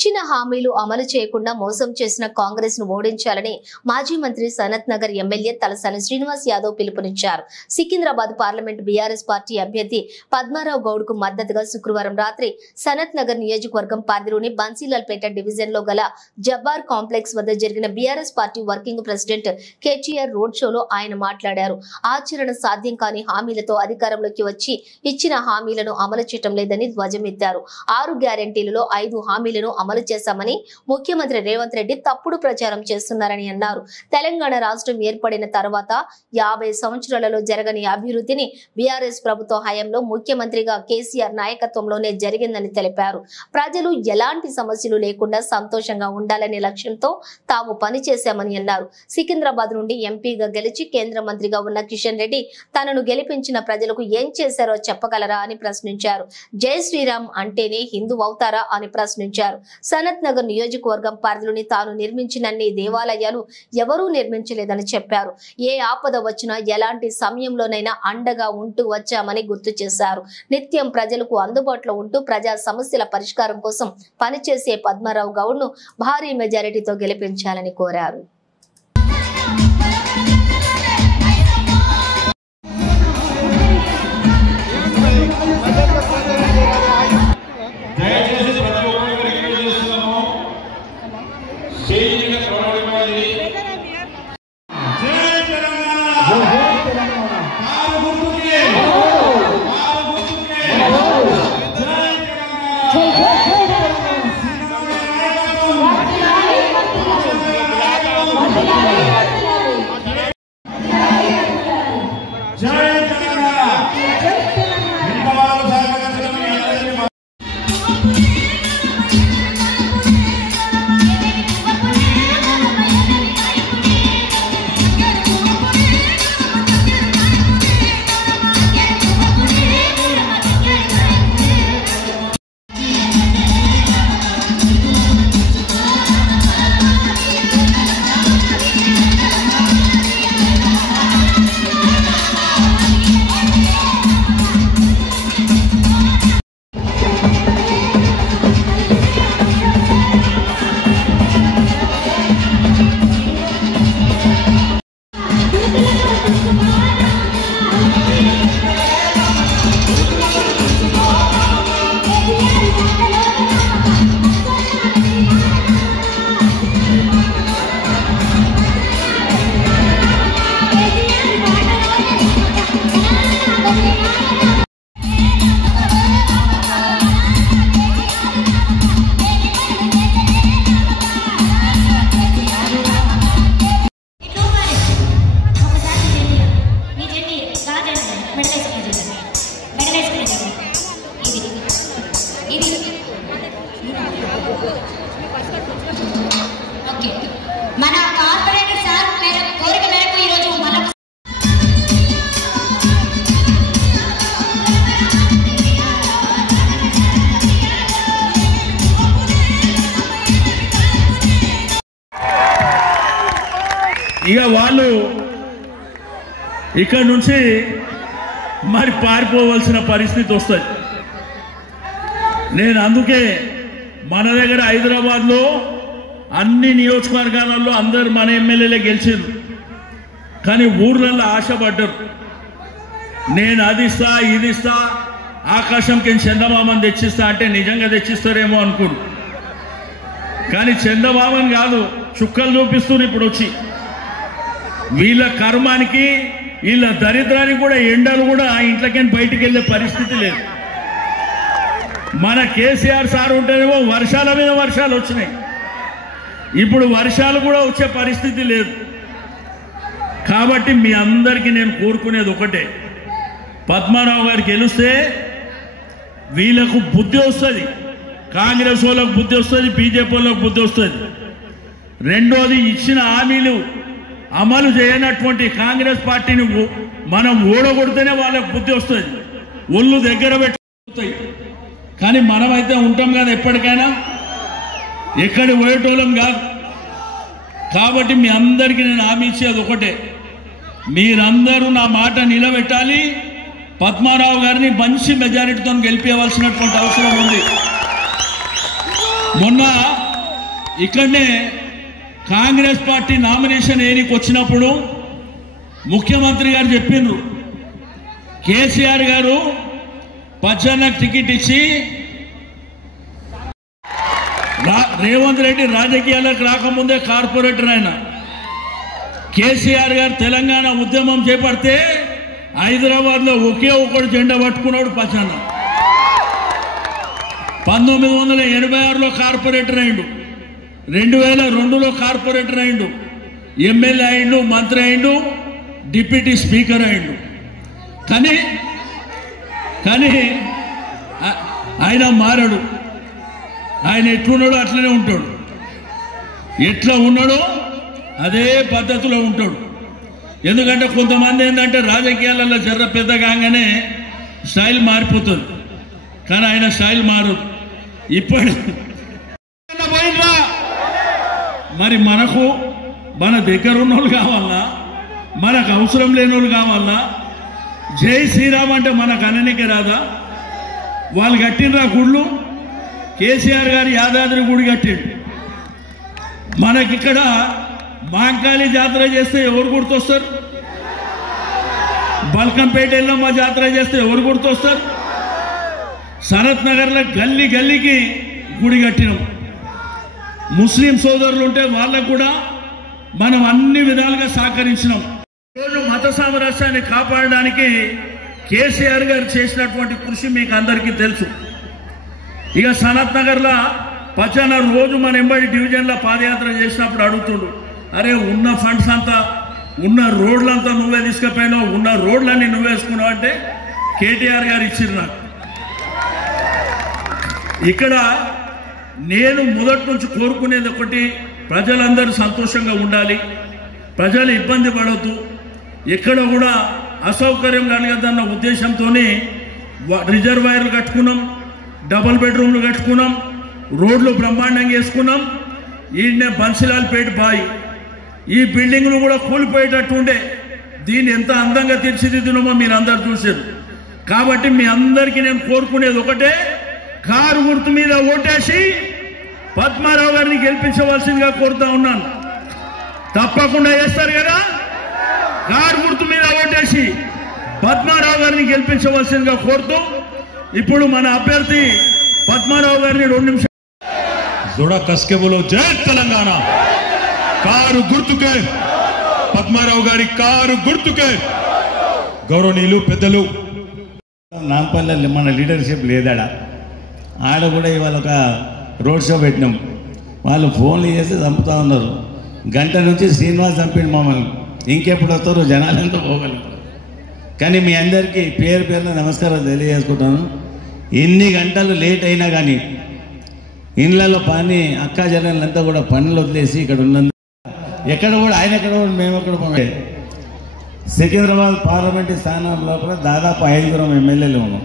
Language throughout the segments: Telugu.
ఇచ్చిన హామీలు అమలు చేయకుండా మోసం చేసిన కాంగ్రెస్ ను ఓడించాలని మాజీ మంత్రి సనత్ నగర్ ఎమ్మెల్యే తలసాని శ్రీనివాస్ యాదవ్ పిలుపునిచ్చారు. సికింద్రాబాద్ పార్లమెంట్ బీఆర్ఎస్ పార్టీ అభ్యర్థి పద్మారావు గౌడ్ కు మద్దతుగా శుక్రవారం రాత్రి సనత్ నగర్ నియోజకవర్గం పరిధిలోని బన్సీలాల్పేట డివిజన్ లో గల జబ్బార్ కాంప్లెక్స్ వద్ద జరిగిన BRS party working president KTR road షోలో ఆయన మాట్లాడారు. ఆచరణ సాధ్యం కాని హామీలతో అధికారంలోకి వచ్చి ఇచ్చిన హామీలను అమలు చేయటం లేదని ధ్వజమెత్తారు. 6 గ్యారెంటీలలో 5 హామీలను అమలు చేశామని ముఖ్యమంత్రి రేవంత్ రెడ్డి తప్పుడు ప్రచారం చేస్తున్నారని అన్నారు. తెలంగాణ రాష్ట్రం ఏర్పడిన తర్వాత 50 సంవత్సరాలలో జరగని అభివృద్ధిని బీఆర్ఎస్ ప్రభుత్వ హయాంలో ముఖ్యమంత్రిగా కేసీఆర్ నాయకత్వంలోనే జరిగిందని తెలిపారు. ప్రజలు ఎలాంటి సమస్యలు లేకుండా సంతోషంగా ఉండాలనే లక్ష్యంతో తాము పనిచేశామని అన్నారు. సికింద్రాబాద్ నుండి ఎంపీగా గెలిచి కేంద్ర మంత్రిగా ఉన్న కిషన్ రెడ్డి తనను గెలిపించిన ప్రజలకు ఏం చేశారో చెప్పగలరా అని ప్రశ్నించారు. జై శ్రీరామ్ అంటేనే హిందూ అవుతారా అని ప్రశ్నించారు. సనత్ నగర్ నియోజకవర్గం పరిధిలోని తాను నిర్మించినన్ని దేవాలయాలు ఎవరూ నిర్మించలేదని చెప్పారు. ఏ ఆపద వచ్చినా ఎలాంటి సమయంలోనైనా అండగా ఉంటూ వచ్చామని గుర్తు చేశారు. నిత్యం ప్రజలకు అందుబాటులో ఉంటూ ప్రజా సమస్యల పరిష్కారం కోసం పనిచేసే పద్మారావు గౌడ్ ను భారీ మెజారిటీతో గెలిపించాలని కోరారు. మన కార్పొరేటర్ సార్ కోరిక మేరకు ఈరోజు ఇక వాళ్ళు ఇక్కడ నుంచి మరి పారిపోవలసిన పరిస్థితి వస్తుంది. నేను అందుకే మన దగ్గర హైదరాబాద్లో అన్ని నియోజకవర్గాలలో అందరు మన ఎమ్మెల్యేలే గెలిచారు. కానీ ఊర్లలో ఆశపడ్డారు. నేను అది ఇస్తా ఇది ఇస్తా ఆకాశంకి చందమామని తెచ్చిస్తా అంటే నిజంగా తెచ్చిస్తారేమో అనుకోరు. కానీ చందమామని కాదు చుక్కలు చూపిస్తున్నారు. ఇప్పుడు వచ్చి వీళ్ళ కర్మానికి వీళ్ళ దరిద్రానికి కూడా ఎండలు కూడా ఇంట్లోకి బయటికి వెళ్ళే పరిస్థితి లేదు. మన కేసీఆర్ సార్ ఉంటేనేమో వర్షాల మీద వర్షాలు వచ్చినాయి. ఇప్పుడు వర్షాలు కూడా వచ్చే పరిస్థితి లేదు. కాబట్టి మీ అందరికీ నేను కోరుకునేది ఒకటే, పద్మారావు గారు గెలిస్తే వీళ్ళకు బుద్ధి వస్తుంది, కాంగ్రెస్ వాళ్ళకు బుద్ధి వస్తుంది, బీజేపీ వాళ్ళకు బుద్ధి వస్తుంది. రెండోది, ఇచ్చిన హామీలు అమలు చేయనటువంటి కాంగ్రెస్ పార్టీని మనం ఓడగొడితేనే వాళ్ళకు బుద్ధి వస్తుంది, ఒళ్ళు దగ్గర పెట్టుతాయి. కానీ మనమైతే ఉంటాం కదా ఎప్పటికైనా, ఎక్కడి పోయేటోళ్ళం కాదు. కాబట్టి మీ అందరికీ నేను హామీ ఇచ్చేది ఒకటే, మీరందరూ నా మాట నిలబెట్టాలి. పద్మారావు గారిని మంచి మెజారిటీతో గెలిపించవలసినటువంటి అవసరం ఉంది. మొన్న ఇక్కడనే కాంగ్రెస్ పార్టీ నామినేషన్ ఏరికి వచ్చినప్పుడు ముఖ్యమంత్రి గారు చెప్పిండ్రు, కేసీఆర్ గారు పచ్చన్నకు టికెట్ ఇచ్చి రేవంత్ రెడ్డి రాజకీయాలకు రాకముందే కార్పొరేటర్ అయిన కేసీఆర్ గారు తెలంగాణ ఉద్యమం చేపడితే హైదరాబాద్లో ఒకే ఒకడు జెండా పట్టుకున్నాడు పచ్చన్న. 1986లో కార్పొరేటర్ అయిండు, 2002లో కార్పొరేటర్ అయిండు, ఎమ్మెల్యే అయిండు, మంత్రి అయిండు, డిప్యూటీ స్పీకర్ అయిండు. కానీ ఆయన మారడు. ఆయన ఎట్లున్నాడో అట్లనే ఉంటాడు, ఎట్లా ఉన్నాడో అదే పద్ధతిలో ఉంటాడు. ఎందుకంటే కొంతమంది ఏంటంటే రాజకీయాలలో జర్ర పెద్ద కాగానే స్టైల్ మారిపోతుంది, కానీ ఆయన స్టైల్ మారదు. ఇప్పుడు మరి మనకు మన దగ్గర ఉన్న వాళ్ళు కావాలా, మనకు అవసరం లేని వాళ్ళు కావాలా? జై శ్రీరామ్ అంటే మనకు అననికి రాదా? వాళ్ళు కట్టినరా గుళ్ళు. కేసీఆర్ గారు యాదాద్రి గుడి కట్టిండు. మనకిక్కడ మాంకాళి జాతర చేస్తే ఎవరు గుర్తొస్తారు? బల్కంపేట ఎల్లమ్మ జాతర చేస్తే ఎవరు గుర్తొస్తారు? సనత్ నగర్లో గల్లీ గల్లీకి గుడి కట్టినాం. ముస్లిం సోదరులు ఉంటే వాళ్ళకు కూడా మనం అన్ని విధాలుగా సహకరించినాం. ఈరోజు మత సామరస్యాన్ని కాపాడడానికి కేసీఆర్ గారు చేసినటువంటి కృషి మీకు అందరికీ తెలుసు. ఇక సనత్ నగర్లో పచ్చన్న రోజు మన ఎంబడి డివిజన్లో పాదయాత్ర చేసినప్పుడు అడుగుతుండు, అరే ఉన్న ఫండ్స్ అంతా, ఉన్న రోడ్లంతా నువ్వే తీసుకుపోయినావు, ఉన్న రోడ్లన్నీ నువ్వే వేసుకున్నావు అంటే కేటీఆర్ గారు ఇచ్చిర్రు నాకు. ఇక్కడ నేను మొదటి నుంచి కోరుకునేది ఒకటి, ప్రజలందరూ సంతోషంగా ఉండాలి, ప్రజలు ఇబ్బంది పడవద్దు, ఎక్కడ కూడా అసౌకర్యం కలగద్దన్న ఉద్దేశంతో రిజర్వాయర్లు కట్టుకున్నాం, డబుల్ బెడ్రూమ్లు కట్టుకున్నాం, రోడ్లు బ్రహ్మాండంగా వేసుకున్నాం. ఈయనే బన్సిలాల్పేట బాయి, ఈ బిల్డింగ్లు కూడా కూలిపోయేటట్టు ఉండే, దీన్ని ఎంత అందంగా తీర్చిదిద్దినామో మీరు అందరు చూశారు. కాబట్టి మీ అందరికీ నేను కోరుకునేది ఒకటే, కారు గుర్తు మీద ఓటేసి పద్మారావు గారిని గెలిపించవలసిందిగా కోరుతా ఉన్నాను. తప్పకుండా చేస్తారు కదా? కారు గుర్తు మీద ఓటేసి పద్మారావు గారిని గెలిపించవలసిందిగా కోరుతూ ఇప్పుడు మన అభ్యర్థి పద్మారావు గారిని 2 నిమిషాలు जोड़ा कसके बोलो जय तेलंगाना. కారు గుర్తుకే పద్మారావు గారి కారు గుర్తుకే. గౌరవనీయులు పెద్దలు నాంపల్లి మన లీడర్షిప్ లేదాడ, ఆడ కూడా ఇవాళ ఒక రోడ్ షో పెట్టినాం. వాళ్ళు ఫోన్లు చేసి చంపుతా ఉన్నారు. గంట నుంచి శ్రీనివాస్ చంపిండు మమ్మల్ని, ఇంకెప్పుడు వస్తారో జనాలంతా పోగలుగుతారు. కానీ మీ అందరికీ పేరు పేరున నమస్కారాలు తెలియజేసుకుంటాను. ఎన్ని గంటలు లేట్ అయినా కానీ ఇళ్ళలో పని అక్కా జనాలంతా కూడా పనులు వదిలేసి ఇక్కడ ఉన్నందుకు ఎక్కడ కూడా ఆయన ఎక్కడ కూడా మేము ఎక్కడ పోమే. సికింద్రాబాద్ పార్లమెంటు స్థానం లోపల దాదాపు 5 ఎమ్మెల్యేలు ఉన్నాం.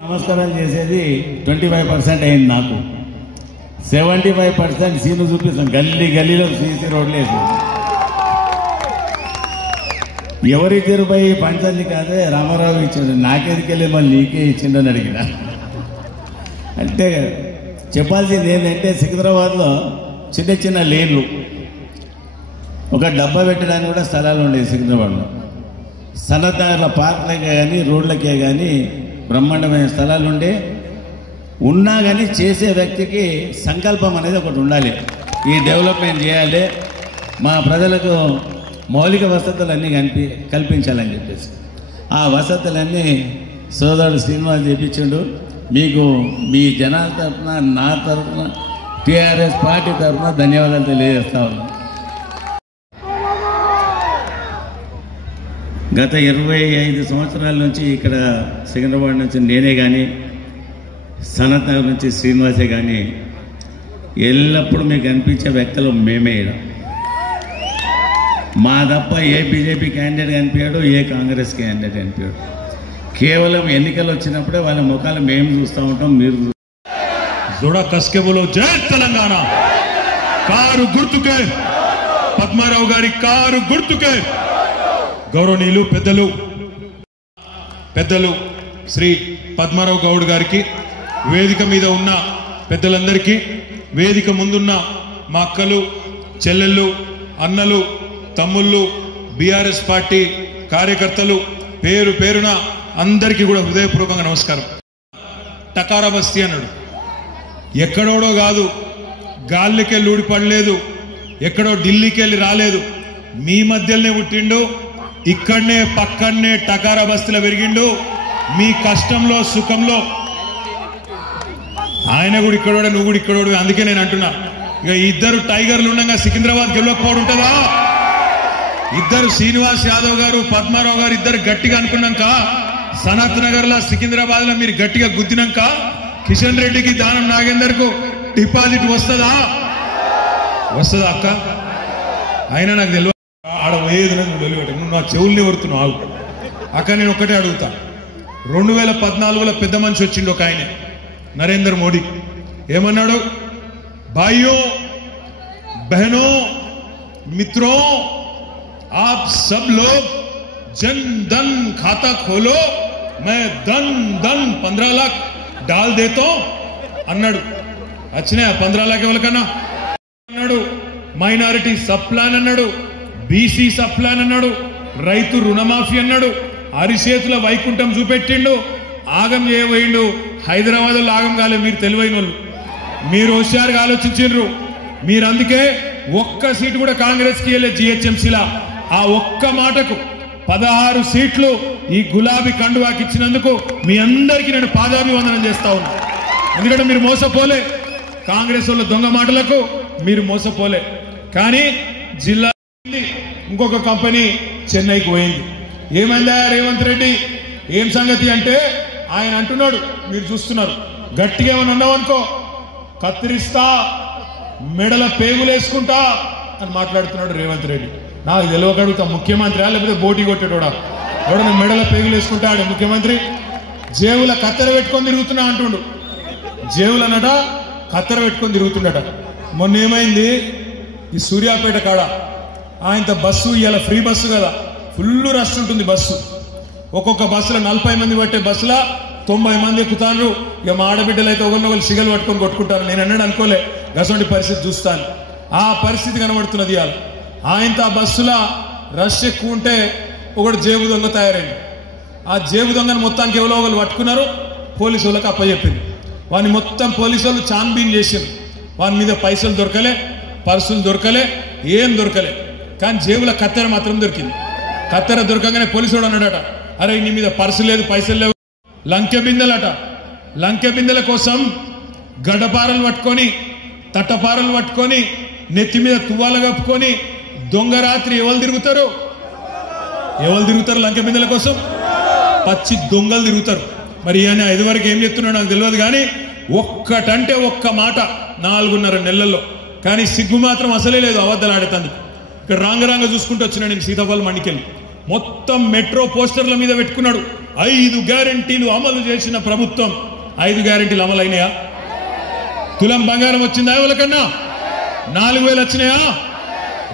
నమస్కారాలు చేసేది 25% అయింది నాకు, 75% సీను చూపిస్తాం. గల్లీలో సీసీ రోడ్లు వేసి ఎవరిద్దరు పోయి పంచాయతీ కాదే రామారావు ఇచ్చాడు, నాకేదికెళ్ళి మళ్ళీ నీకే ఇచ్చిండని అడిగిన. అంటే చెప్పాల్సింది ఏంటంటే సికింద్రాబాద్లో చిన్న చిన్న లేన్లు, ఒక డబ్బా పెట్టడానికి కూడా స్థలాలు ఉండేవి సికింద్రాబాద్లో. సనత్ నగర్లో పార్కులకే కానీ రోడ్లకే కానీ బ్రహ్మాండమైన స్థలాలు ఉండే. ఉన్నా కానీ చేసే వ్యక్తికి సంకల్పం అనేది ఒకటి ఉండాలి, ఈ డెవలప్మెంట్ చేయాలి, మా ప్రజలకు మౌలిక వసతులన్నీ కల్పించాలని చెప్పేసి ఆ వసతులన్నీ సోదరుడు శ్రీనివాస్ చేయించాడు. మీకు మీ జనాల తరఫున, నా తరఫున, టీఆర్ఎస్ పార్టీ తరఫున ధన్యవాదాలు తెలియజేస్తా ఉన్నాను. గత 25 సంవత్సరాల నుంచి ఇక్కడ సికింద్రాబాద్ నుంచి నేనే కానీ, సనత్ నగర్ నుంచి శ్రీనివాసే కానీ ఎల్లప్పుడూ మీకు కనిపించే వ్యక్తులు మేమే. మా తప్ప ఏ బీజేపీ క్యాండిడేట్ కనిపించాడు, ఏ కాంగ్రెస్ క్యాండిడేట్ కనిపించాడు. కేవలం ఎన్నికలు వచ్చినప్పుడే వాళ్ళ ముఖాలు మేము చూస్తూ ఉంటాం, మీరు जोड़ा कसके बोलो जय तेलंगाना. కారు గుర్తుకే పద్మారావు గారి కారు గుర్తుకే. గౌరవనీయులు పెద్దలు శ్రీ పద్మారావు గౌడ్ గారికి, వేదిక మీద ఉన్న పెద్దలందరికీ, వేదిక ముందున్న మా అక్కలు చెల్లెళ్ళు అన్నలు తమ్ముళ్ళు బీఆర్ఎస్ పార్టీ కార్యకర్తలు పేరు పేరున అందరికీ కూడా హృదయపూర్వకంగా నమస్కారం. టకారా బస్తీ అన్నాడు. ఎక్కడోడో కాదు, గాలికెళ్ళి ఊడిపడలేదు, ఎక్కడో ఢిల్లీకి వెళ్ళి రాలేదు, మీ మధ్యలోనే పుట్టిండు, ఇక్కడనే పక్కనే టకారా బస్తీలో పెరిగిండు. మీ కష్టంలో సుఖంలో ఆయన కూడా ఇక్కడోడే, నువ్వు కూడా ఇక్కడోడు. అందుకే నేను అంటున్నా, ఇక ఇద్దరు టైగర్లు ఉండగా సికింద్రాబాద్ గెలవకపోవడం ఉంటుందా? ఇద్దరు శ్రీనివాస్ యాదవ్ గారు పద్మారావు గారు ఇద్దరు గట్టిగా అనుకున్నాక సనత్ నగర్ లా సికింద్రాబాద్ లో మీరు గట్టిగా గుద్దినాక కిషన్ రెడ్డికి దానం నాగేందర్ కు డిపాజిట్ వస్తుందా? వస్తుందా అక్క? అయినా నాకు తెలియదు, ఆడ పోయేది నువ్వు తెలియట, నువ్వు నా చెవుల్ని వరుతున్నావు. అక్క నేను ఒక్కటే అడుగుతా, 2014లో పెద్ద మనిషి వచ్చిండు ఒక ఆయన, నరేంద్ర మోడీ. ఏమన్నాడు? भाइयों बहनों मित्रों आप सब लोग जन धन खाता खोलो, मैं धन 15 लाख डाल देता हूं అన్నాడు. వచ్చినాయా 15 लाख ఎవరికన్నా? అన్నాడు. మైనారిటీ సబ్ ప్లాన్ అన్నాడు, బీసీ సబ్ ప్లాన్ అన్నాడు, రైతు రుణమాఫీ అన్నాడు, అరిచేతుల వైకుంఠం చూపెట్టిండు, ఆగం చేయబోయిండు. హైదరాబాద్ లో ఆగం కాలే, మీరు తెలివైన వాళ్ళు, మీరు హుషారుగా ఆలోచించారు. మీరు అందుకే ఒక్క సీటు కూడా కాంగ్రెస్ కి వెళ్ళే జిహెచ్ఎంసీలా ఆ ఒక్క మాటకు 16 సీట్లు ఈ గులాబీ కండువాకి ఇచ్చినందుకు మీ అందరికీ నేను పాదాభివందనం చేస్తా ఉన్నా. ఎందుకంటే మీరు మోసపోలే, కాంగ్రెస్ వాళ్ళ దొంగ మాటలకు మీరు మోసపోలే. కానీ జిల్లా ఇంకొక కంపెనీ చెన్నైకి పోయింది. ఏమైందా రేవంత్ రెడ్డి? ఏం సంగతి అంటే ఆయన అంటున్నాడు, మీరు చూస్తున్నారు, గట్టిగా ఏమని అన్నావనుకో కత్తిరిస్తా, మెడల పేగులేసుకుంటా అని మాట్లాడుతున్నాడు రేవంత్ రెడ్డి. నాకు తెలియకడుగుతా, ముఖ్యమంత్రి లేకపోతే బోటీ కొట్టాడోడా? ఎవడన్నా మెడల పేగులేసుకుంటా ఆడే ముఖ్యమంత్రి? జేబుల కత్తెర పెట్టుకొని తిరుగుతున్నా అంటుండు. జేబులనట కత్తెర పెట్టుకొని తిరుగుతుండట. మొన్న ఏమైంది, ఈ సూర్యాపేట కాడ ఆయనతో బస్సు, ఇవాళ ఫ్రీ బస్సు కదా, ఫుల్ రష్ ఉంటుంది బస్సు. ఒక్కొక్క బస్సులో 40 మంది పట్టే బస్సులో 90 మంది ఎక్కుతారు. ఇక మా ఆడబిడ్డలు అయితే ఒకరినొకరు సిగలు పట్టుకొని కొట్టుకుంటారు. నేను అన్నాడు అనుకోలే గసంటి పరిస్థితి చూస్తాను. ఆ పరిస్థితి కనబడుతున్నది. ఇవాళ ఆయనతో ఆ బస్సులో రష్ ఎక్కువ ఉంటే ఒకడు జేబు దొంగ తయారైంది. ఆ జేబు దొంగను మొత్తానికి ఎవరో ఒకరు పట్టుకున్నారు, పోలీసు వాళ్ళకి అప్పచెప్పింది. వాడిని మొత్తం పోలీసు వాళ్ళు చాన్బీన్ చేసింది. వాని మీద పైసలు దొరకలే, పర్సులు దొరకలే, ఏం దొరకలే. కానీ జేబుల కత్తెర మాత్రం దొరికింది. కత్తెర దొరకగానే పోలీసు వాడు అన్నాడట, అరే నీ మీద పర్సు లేదు, పైసలు లేవు. లంకె బిందెలట. లంకె బిందెల కోసం గడ్డపారలు పట్టుకొని, తట్టపారలు పట్టుకొని, నెత్తి మీద తువ్వాల కప్పుకొని దొంగ రాత్రి ఎవరు తిరుగుతారు? ఎవరు తిరుగుతారు లంకె బిందెల కోసం? పచ్చి దొంగలు తిరుగుతారు. మరి ఈయన ఇదివరకు ఏం చెప్తున్నాడు నాకు తెలియదు, కానీ ఒక్కటంటే ఒక్క మాట 4.5 నెలల్లో. కానీ సిగ్గు మాత్రం అసలే లేదు అబద్ధాలు ఆడేతానికి. ఇక్కడ రాంగ చూసుకుంటూ వచ్చినా నేను సీతాఫలం మండికెళ్ళి, మొత్తం మెట్రో పోస్టర్ల మీద పెట్టుకున్నాడు 5 గ్యారెంటీలు అమలు చేసిన ప్రభుత్వం. 5 గ్యారెంటీలు అమలు అయినాయా? తులం బంగారం వచ్చిందా ఎవరికన్నా? 4,000 వచ్చినాయా?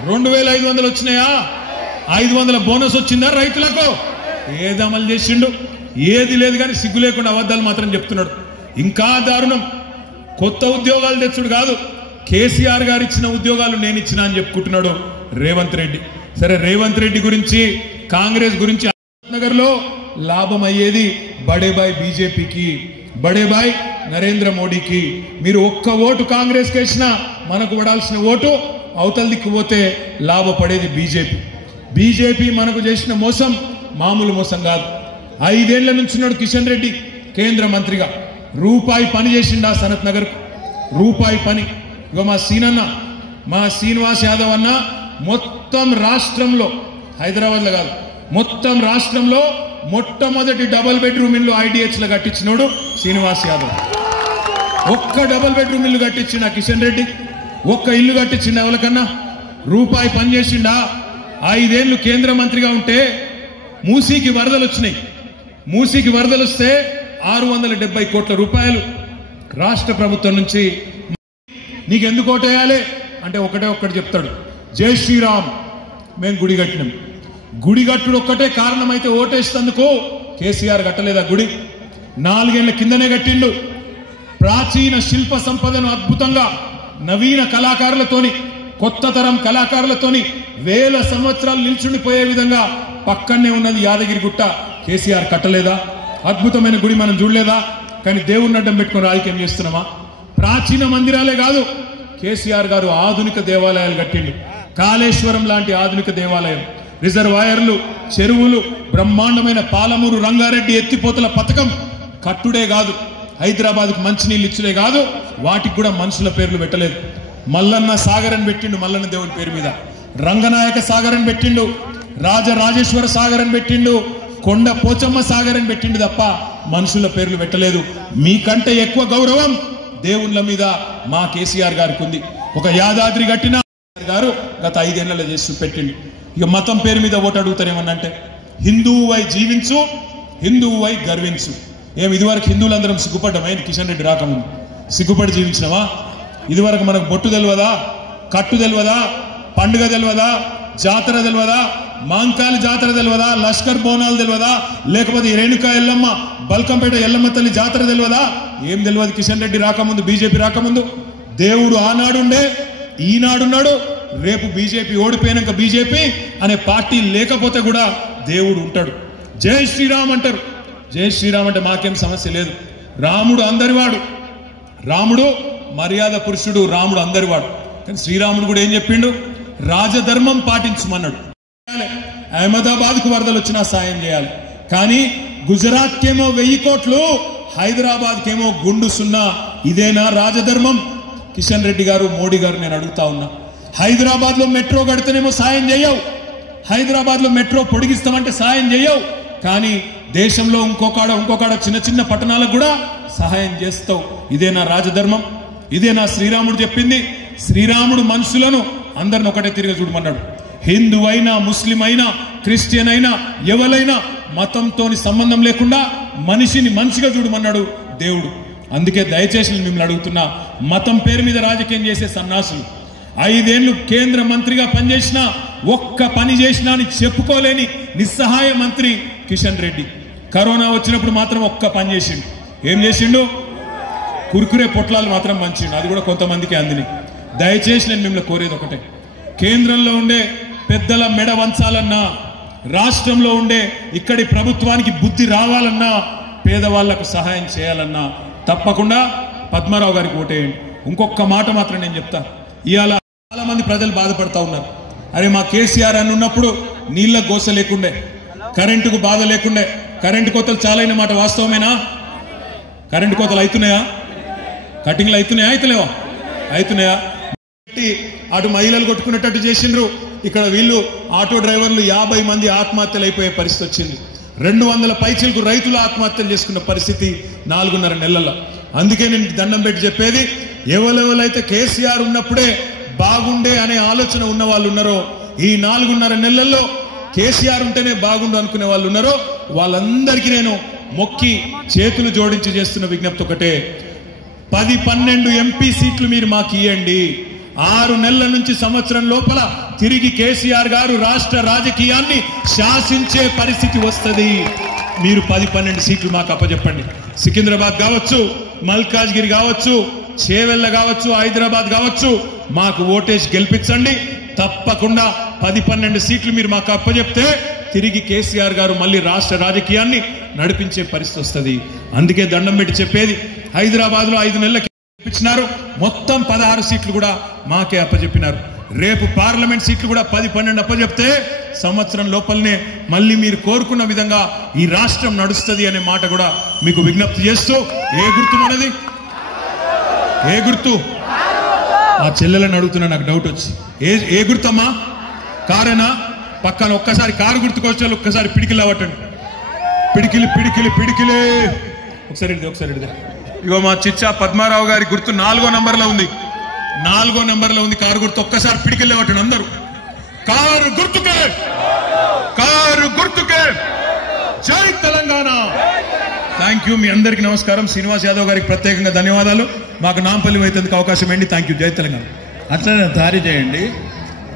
2,500 వచ్చినాయా? 500 బోనస్ వచ్చిందా రైతులకు? ఏది అమలు చేసిండు? ఏది లేదు. కానీ సిగ్గు లేకుండా అబద్ధాలు మాత్రం చెప్తున్నాడు. ఇంకా దారుణం, కొత్త ఉద్యోగాలు తెచ్చుడు కాదు, కేసీఆర్ గారు ఇచ్చిన ఉద్యోగాలు నేను ఇచ్చిన అని చెప్పుకుంటున్నాడు రేవంత్ రెడ్డి. సరే, రేవంత్ రెడ్డి గురించి, కాంగ్రెస్ గురించి నగర్ లో లాభం అయ్యేది బడేబాయ్ బీజేపీకి, బడేబాయ్ నరేంద్ర మోడీకి. మీరు ఒక్క ఓటు కాంగ్రెస్ కేసినా మనకు పడాల్సిన ఓటు అవతల దిక్కుపోతే లాభపడేది బీజేపీ. బీజేపీ మనకు చేసిన మోసం మామూలు మోసం కాదు. 5 ఏళ్ల నుంచున్నాడు కిషన్ రెడ్డి కేంద్ర మంత్రిగా. రూపాయి పని చేసిండా సనత్ నగర్? రూపాయి పని. ఇక మా సీనన్న, మా శ్రీనివాస్ యాదవ్ అన్న మొత్తం రాష్ట్రంలో, హైదరాబాద్లో కాదు, మొత్తం రాష్ట్రంలో మొట్టమొదటి డబుల్ బెడ్రూమ్ ఇల్లు IDH లో కట్టించినోడు శ్రీనివాస్ యాదవ్. ఒక్క డబుల్ బెడ్రూమ్ ఇల్లు కట్టించిన కిషన్ రెడ్డి, ఒక్క ఇల్లు కట్టించిండా ఎవరికన్నా? రూపాయి పని చేసిండా? 5 ఏళ్లు కేంద్ర మంత్రిగా ఉంటే మూసీకి వరదలు వచ్చినాయి. మూసీకి వరదలు వస్తే 670 కోట్ల రూపాయలు రాష్ట్ర ప్రభుత్వం నుంచి. నీకెందుకు ఓటేయాలి అంటే ఒక్కటి చెప్తాడు, జై శ్రీరామ్, మేము గుడి కట్టినాం. గుడి కట్టుడు ఒక్కటే కారణమైతే ఓటేసినందుకు కేసీఆర్ కట్టలేదా గుడి? 4 ఏళ్ల కిందనే కట్టిండు. ప్రాచీన శిల్ప సంపదను అద్భుతంగా నవీన కళాకారులతోని కొత్త తరం కళాకారులతోని వేల సంవత్సరాలు నిల్చుండిపోయే విధంగా పక్కనే ఉన్నది యాదగిరి గుట్ట. కేసీఆర్ కట్టలేదా? అద్భుతమైన గుడి మనం చూడలేదా? కానీ దేవుణ్ణి అడ్డం పెట్టుకుని రాజకీయం చేస్తున్నామా? ప్రాచీన మందిరాలే కాదు, కేసీఆర్ గారు ఆధునిక దేవాలయాలు కట్టిండు. కాళేశ్వరం లాంటి ఆధునిక దేవాలయం, రిజర్వాయర్లు, చెరువులు, బ్రహ్మాండమైన పాలమూరు రంగారెడ్డి ఎత్తిపోతల పథకం కట్టుడే కాదు, హైదరాబాద్కు మంచినీళ్ళు ఇచ్చుడే కాదు, వాటికి కూడా మనుషుల పేర్లు పెట్టలేదు. మల్లన్న సాగర్ అని పెట్టిండు, మల్లన్న దేవుని పేరు మీద. రంగనాయక సాగర్ అని పెట్టిండు, రాజరాజేశ్వర సాగర్ అని పెట్టిండు, కొండ పోచమ్మ సాగర్ అని పెట్టిండు తప్ప మనుషుల పేర్లు పెట్టలేదు. మీకంటే ఎక్కువ గౌరవం దేవుళ్ళ మీద మా కేసీఆర్ గారికి ఉంది. ఒక యాదాద్రి కట్టిన గారు గత 5 ఏళ్లలో చేసి పెట్టిండు. ఇక మతం పేరు మీద ఓటు అడుగుతారేమన్నంటే హిందువువై జీవించు, హిందువువై గర్వించు. ఇదివరకు హిందువులందరం సిగ్గుపడ్డామైంది కిషన్ రెడ్డి రాకముందు? సిగ్గుపడి జీవించినవా? ఇదివరకు మనకు బొట్టు తెలియదా, కట్టు తెలియదా, పండుగ తెలియదా, జాతర తెలియదా, మాంకాలి జాతర తెలియదా, లష్కర్ బోనాలు తెలియదా, లేకపోతే రేణుకా ఎల్లమ్మ, బల్కంపేట ఎల్లమ్మ తల్లి జాతర తెలియదా? ఏం తెలియదు కిషన్ రెడ్డి రాకముందు, బీజేపీ రాకముందు. దేవుడు ఆనాడుండే, ఈనాడున్నాడు. రేపు బీజేపీ ఓడిపోయినాక బీజేపీ అనే పార్టీ లేకపోతే కూడా దేవుడు ఉంటాడు. జై శ్రీరామ్ అంటారు. జై శ్రీరామ్ అంటే మాకేం సమస్య లేదు. రాముడు అందరివాడు, రాముడు మర్యాద పురుషుడు, రాముడు అందరివాడు. కానీ శ్రీరాముడు కూడా ఏం చెప్పిండు? రాజధర్మం పాటించమన్నాడు. అహ్మదాబాద్కు వరదలు వచ్చినా సాయం చేయాలి, కానీ గుజరాత్కేమో 1000 కోట్లు, హైదరాబాద్కేమో గుండు సున్నా. ఇదేనా రాజధర్మం? కిషన్ రెడ్డి గారు, మోడీ గారు, నేను అడుగుతా ఉన్నా. హైదరాబాద్లో మెట్రో కడితేనేమో సాయం చేయవు, హైదరాబాద్లో మెట్రో పొడిగిస్తామంటే సాయం చేయవు, కానీ దేశంలో ఇంకొకాడ చిన్న చిన్న పట్టణాలకు కూడా సహాయం చేస్తావు. ఇదేనా రాజధర్మం? ఇదేనా శ్రీరాముడు చెప్పింది? శ్రీరాముడు మనుషులను అందరిని ఒకటే తిరిగి చూడమన్నాడు. హిందూ అయినా, ముస్లిం అయినా, క్రిస్టియన్ అయినా, ఎవరైనా మతంతోని సంబంధం లేకుండా మనిషిని మనిషిగా చూడమన్నాడు దేవుడు. అందుకే దయచేసి మిమ్మల్ని అడుగుతున్నా, మతం పేరు మీద రాజకీయం చేసే సన్నాసులు, 5 ఏళ్లు కేంద్ర మంత్రిగా పనిచేసినా ఒక్క పని చేసినా అని చెప్పుకోలేని నిస్సహాయ మంత్రి కిషన్ రెడ్డి కరోనా వచ్చినప్పుడు మాత్రం ఒక్క పని చేసిండు. ఏం చేసిండు? కుర్కురే పొట్లాలు మాత్రం పంచిండు, అది కూడా కొంతమందికి అందిని. దయచేసి నేను మిమ్మల్ని కోరేది ఒకటే, కేంద్రంలో ఉండే పెద్దల మెడ వంచాలన్నా, రాష్ట్రంలో ఉండే ఇక్కడి ప్రభుత్వానికి బుద్ధి రావాలన్నా, పేదవాళ్లకు సహాయం చేయాలన్నా తప్పకుండా పద్మారావు గారికి ఓటేయండి. ఇంకొక మాట మాత్రం నేను చెప్తా. ఇవాళ చాలా మంది ప్రజలు బాధపడతా ఉన్నారు. అరే మా కేసీఆర్ అని ఉన్నప్పుడు నీళ్ళ గోస లేకుండే, కరెంటుకు బాధ లేకుండే. కరెంటు కోతలు చాలా అయిన మాట వాస్తవమేనా? కరెంటు కోతలు అవుతున్నాయా? కటింగ్లు అవుతున్నాయా? అయితలేవా? అవుతున్నాయా? అటు మహిళలు కొట్టుకునేటట్టు చేసిండ్రు. ఇక్కడ వీళ్ళు ఆటో డ్రైవర్లు 50 మంది ఆత్మహత్యలు అయిపోయే పరిస్థితి వచ్చింది. 200 పైచీలకు రైతులు ఆత్మహత్యలు చేసుకున్న పరిస్థితి 4.5 నెలల. అందుకే నేను దండం పెట్టి చెప్పేది, ఎవరెవరైతే కేసీఆర్ ఉన్నప్పుడే బాగుండే అనే ఆలోచన ఉన్న వాళ్ళు ఉన్నారో, ఈ 4.5 నెలల్లో కేసీఆర్ ఉంటేనే బాగుండు అనుకునే వాళ్ళు ఉన్నారో, వాళ్ళందరికీ నేను మొక్కి చేతులు జోడించి చేస్తున్న విజ్ఞప్తి ఒకటే, 10-12 ఎంపీ సీట్లు మీరు మాకు ఇవ్వండి. 6 నెలల నుంచి సంవత్సరం లోపల తిరిగి కేసీఆర్ గారు రాష్ట్ర రాజకీయాన్ని శాసించే పరిస్థితి వస్తుంది. మీరు 10-12 సీట్లు మాకు అప్పచెప్పండి. సికింద్రాబాద్ కావచ్చు, మల్కాజ్గిరి కావచ్చు, చేవెళ్ళ కావచ్చు, హైదరాబాద్ కావచ్చు, మాకు ఓటేసి గెలిపించండి. తప్పకుండా 10-12 సీట్లు మీరు మాకు అప్పచెప్తే తిరిగి కేసీఆర్ గారు మళ్ళీ రాష్ట్ర రాజకీయాన్ని నడిపించే పరిస్థితి వస్తుంది. అందుకే దండం పెట్టి చెప్పేది, హైదరాబాద్ లో 5 నెలలకి ఇచ్చినారు, మొత్తం 16 సీట్లు కూడా మాకే అప్పచెప్పినారు. రేపు పార్లమెంట్ సీట్లు కూడా 10-12 అప్పచెప్తే సంవత్సరం లోపలనే మళ్ళీ మీరు కోరుకున్న విధంగా ఈ రాష్ట్రం నడుస్తుంది అనే మాట కూడా మీకు విజ్ఞప్తి చేస్తూ, ఏ గుర్తు మనది? ఏ గుర్తు? ఆ చెల్లెలను అడుగుతున్నా, నాకు డౌట్ వచ్చి, ఏ గుర్తమ్మా? కారేనా? పక్కన ఒక్కసారి కారు గుర్తుకొచ్చే ఒక్కసారి పిడికిలు అవ్వటండి. పిడికిలి పిడికిలి పిడికిలే. ఒకసారి ఇగో మా చిచ్చా పద్మారావు గారి గుర్తు 4వ నంబర్లో ఉంది. 4వ నంబర్లో ఉంది కారు గుర్తు. ఒక్కసారి పిడికిలు అవ్వటండి అందరూ. కారు గుర్తుకే, కారు గుర్తుకే. జై తెలంగాణ. Thank you. మీ అందరికి నమస్కారం. శ్రీనివాస్ యాదవ్ గారికి ప్రత్యేకంగా ధన్యవాదాలు. మాకు నాంపల్లి వైద్యునికి అవకాశం ఏంటి. Thank you. జై తెలంగాణ. అట్లనే దారి చేయండి.